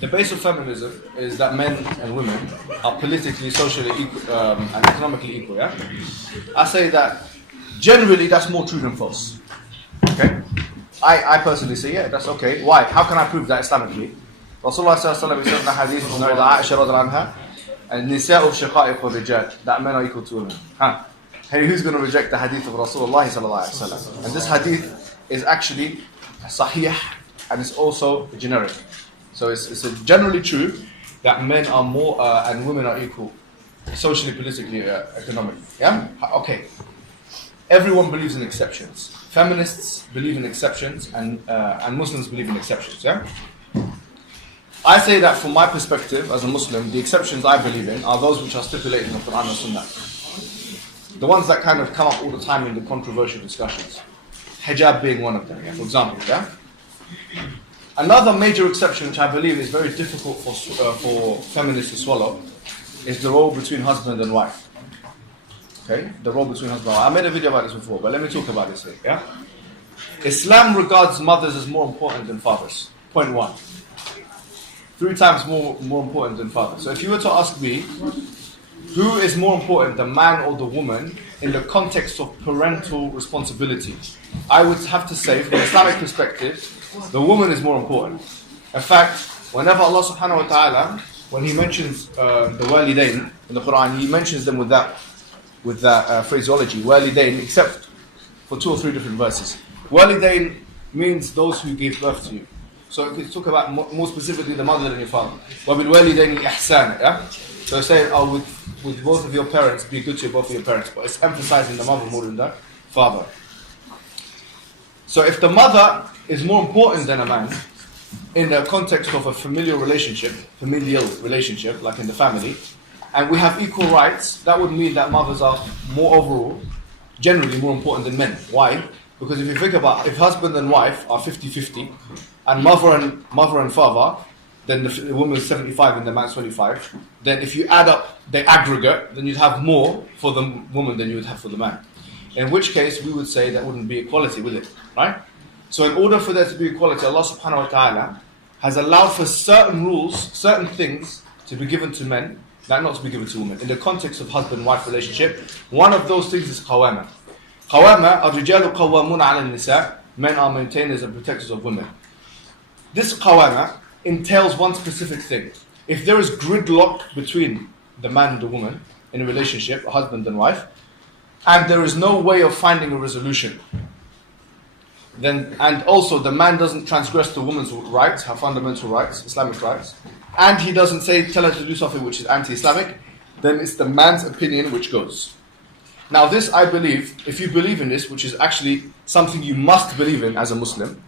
The base of feminism is that men and women are politically, socially equal, and economically equal, yeah? I say that generally that's more true than false. Okay? I personally say, yeah, that's okay. Why? How can I prove that Islamically? Rasulullah said in the hadith from Aisha radhiyallahu anha, النساء شقائق الرجال, that men are equal to women. Huh? Hey, who's going to reject the hadith of Rasulullah sallallahu alaihi wasallam? And this hadith is actually sahih and it's also generic. So it's generally true that men are more and women are equal, socially, politically, economically. Yeah? Okay. Everyone believes in exceptions. Feminists believe in exceptions, and Muslims believe in exceptions. Yeah. I say that from my perspective as a Muslim, the exceptions I believe in are those which are stipulated in the Quran and Sunnah. The ones that kind of come up all the time in the controversial discussions. Hijab being one of them. Yeah? For example. Yeah. Another major exception, which I believe is very difficult for feminists to swallow, is the role between husband and wife. Okay, the role between husband and wife. I made a video about this before, but let me talk about this here. Yeah, Islam regards mothers as more important than fathers. Point one. 3 times more important than fathers. So if you were to ask me, who is more important, the man or the woman, in the context of parental responsibility, I would have to say, from an Islamic perspective, the woman is more important. In fact, whenever Allah subhanahu wa ta'ala, when He mentions the walidain in the Quran, He mentions them with that phraseology, walidain, except for 2 or 3 different verses. Walidain means those who gave birth to you. So it could talk about more specifically the mother than your father. وَبِالْوَالِدَيْنِ إِحْسَانًا, yeah? So it's saying, with both of your parents, be good to both of your parents. But it's emphasizing the mother more than the father. So if the mother is more important than a man, in the context of a familial relationship, like in the family, and we have equal rights, that would mean that mothers are more overall, generally more important than men. Why? Because if you think about, if husband and wife are 50-50, and mother and father, then the woman is 75 and the man's 25, then if you add up the aggregate, then you'd have more for the woman than you would have for the man. In which case, we would say that wouldn't be equality, will it? Right? So in order for there to be equality, Allah subhanahu wa ta'ala has allowed for certain rules, certain things to be given to men, that not to be given to women. In the context of husband-wife relationship, one of those things is qawama. Qawama, الرجال قوامون على النساء, men are maintainers and protectors of women. This qawama entails one specific thing. If there is gridlock between the man and the woman in a relationship, a husband and wife, and there is no way of finding a resolution, then, and also the man doesn't transgress the woman's rights, her fundamental rights, Islamic rights, and he doesn't tell her to do something which is anti-Islamic, then it's the man's opinion which goes. Now this, I believe, if you believe in this, which is actually something you must believe in as a Muslim,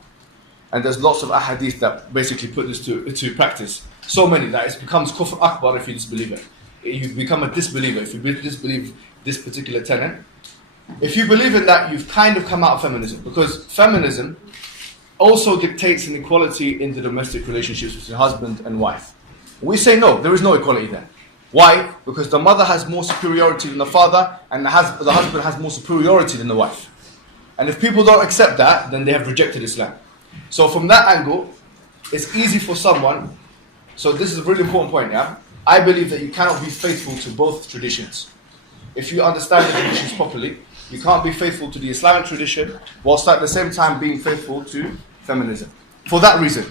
and there's lots of ahadith that basically put this to practice, so many that it becomes kufr akbar if you disbelieve it. You become a disbeliever if you disbelieve this particular tenet. If you believe in that, you've kind of come out of feminism, because feminism also dictates an equality in the domestic relationships between husband and wife. We say no, there is no equality there. Why? Because the mother has more superiority than the father, and the husband has more superiority than the wife. And if people don't accept that, then they have rejected Islam. So from that angle, it's easy for someone, so this is a really important point, yeah? I believe that you cannot be faithful to both traditions. If you understand the traditions properly, you can't be faithful to the Islamic tradition whilst at the same time being faithful to feminism. For that reason.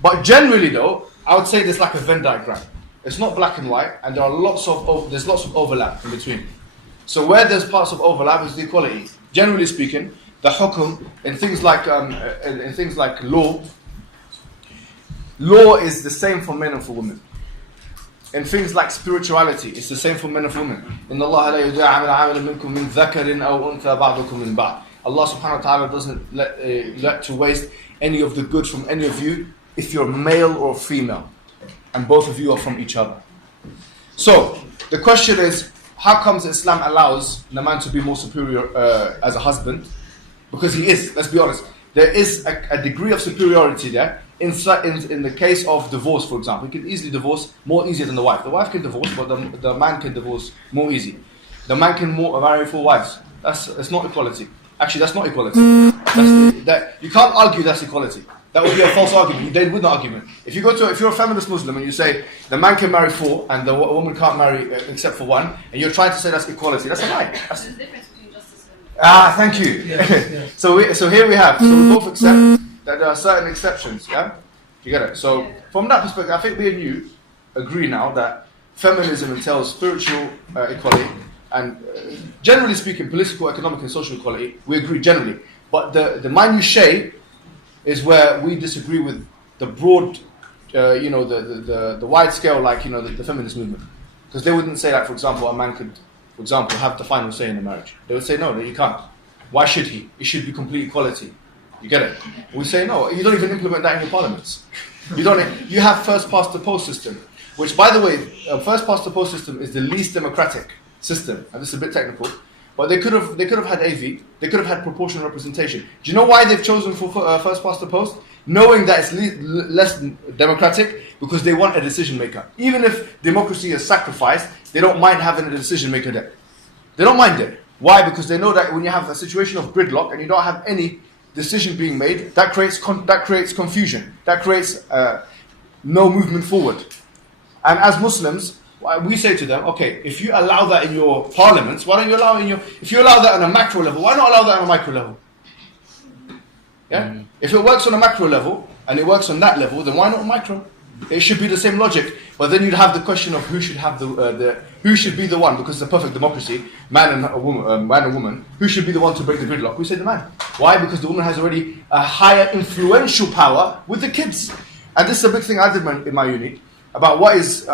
But generally though, I would say there's like a Venn diagram. It's not black and white, and there's lots of overlap in between. So where there's parts of overlap is the equality. Generally speaking, the hukum in things like law is the same for men and for women. In things like spirituality, it's the same for men and for women. إِنَّ اللَّهَ لَا يُضِيعُ عَمَلَ عَامِلٍ مِنْكُم مِّن ذَكَرٍ أَوْ أُنثَىٰ بَعْضُكُم مِّن بَعْضٍ. Allah subhanahu wa ta'ala doesn't let to waste any of the good from any of you if you're male or female, and both of you are from each other. So the question is, how comes Islam allows the man to be more superior as a husband? Because he is, let's be honest, there is a degree of superiority there. In the case of divorce, for example, he can easily divorce more easier than the wife. The wife can divorce, but the man can divorce more easy. The man can marry 4 wives. That's not equality. Actually, that's not equality. You can't argue that's equality. That would be a false argument. You did with the argument. If you're a feminist Muslim and you say the man can marry 4 and the woman can't marry except for 1, and you're trying to say that's equality, that's a lie. There's a difference between justice and... Thank you. Yes. So here we have. So we both accept that there are certain exceptions. Yeah, you get it. So from that perspective, I think me and you agree now that feminism entails spiritual equality and, generally speaking, political, economic, and social equality. We agree generally, but the minutiae is where we disagree with the broad, the wide scale, like the feminist movement, because they wouldn't say that, for example, a man could, for example, have the final say in a marriage. They would say no, that you can't. Why should he? It should be complete equality. You get it? We say no. You don't even implement that in your parliaments. You don't. You have first past the post system, which, by the way, first past the post system is the least democratic system, and this is a bit technical. But they could have had AV. They could have had proportional representation. Do you know why they've chosen for first past the post? Knowing that it's less democratic, because they want a decision maker. Even if democracy is sacrificed, they don't mind having a decision maker there. They don't mind it. Why? Because they know that when you have a situation of gridlock and you don't have any decision being made, that creates confusion. That creates no movement forward. And as Muslims, we say to them, okay, if you allow that in your parliaments, why don't you allow it if you allow that on a macro level, why not allow that on a micro level? Yeah? If it works on a macro level and it works on that level, then why not micro? It should be the same logic, but then you'd have the question of who should have who should be the one, because it's a perfect democracy, man and woman, who should be the one to break the gridlock? We say the man. Why? Because the woman has already a higher influential power with the kids, and this is a big thing I did in my uni about what is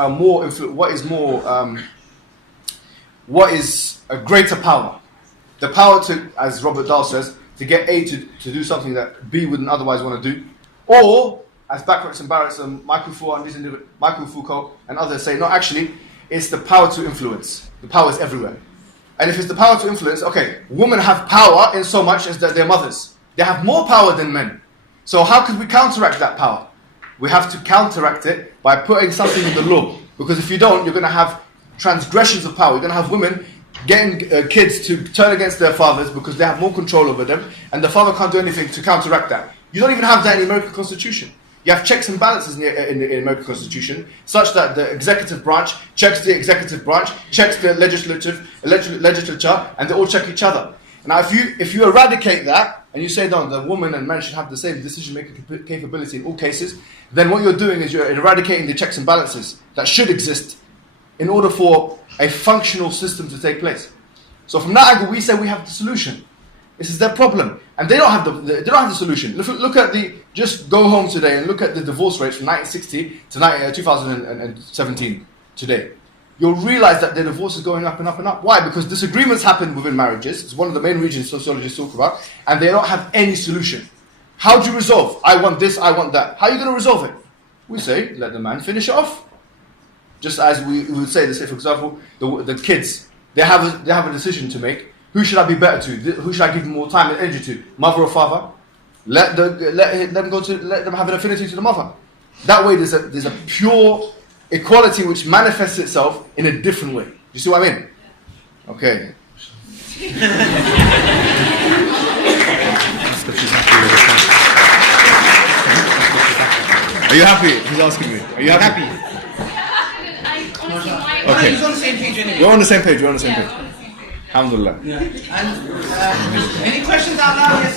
a greater power, the power to, as Robert Dahl says, to get A to do something that B wouldn't otherwise want to do, or as Backracks and Barretts and Michael Foucault and others say, no, actually, it's the power to influence. The power is everywhere. And if it's the power to influence, okay, women have power in so much as that they're mothers. They have more power than men. So how could we counteract that power? We have to counteract it by putting something in the law. Because if you don't, you're going to have transgressions of power. You're going to have women getting kids to turn against their fathers because they have more control over them, and the father can't do anything to counteract that. You don't even have that in the American Constitution. You have checks and balances in the American Constitution, such that the executive branch checks the executive branch, checks the legislature, and they all check each other. Now, if you eradicate that, and you say, no, the woman and man should have the same decision-making capability in all cases, then what you're doing is you're eradicating the checks and balances that should exist in order for a functional system to take place. So from that angle, we say we have the solution. This is their problem, and they don't have the solution. Look at just go home today and look at the divorce rates from 1960 to 2017 today. You'll realize that the divorce is going up and up and up. Why? Because disagreements happen within marriages. It's one of the main reasons sociologists talk about, and they don't have any solution. How do you resolve? I want this, I want that. How are you going to resolve it? We say, let the man finish it off. Just as we would say, for example, the kids, they have a decision to make. Who should I be better to? Who should I give more time and energy to? Mother or father? Let them have an affinity to the mother. That way, there's a pure equality which manifests itself in a different way. You see what I mean? Okay. Are you happy? He's asking me. Are you happy? Okay. He's on the same page anyway. We're on the same page. Alhamdulillah. Yeah. And any questions out loud? Yes,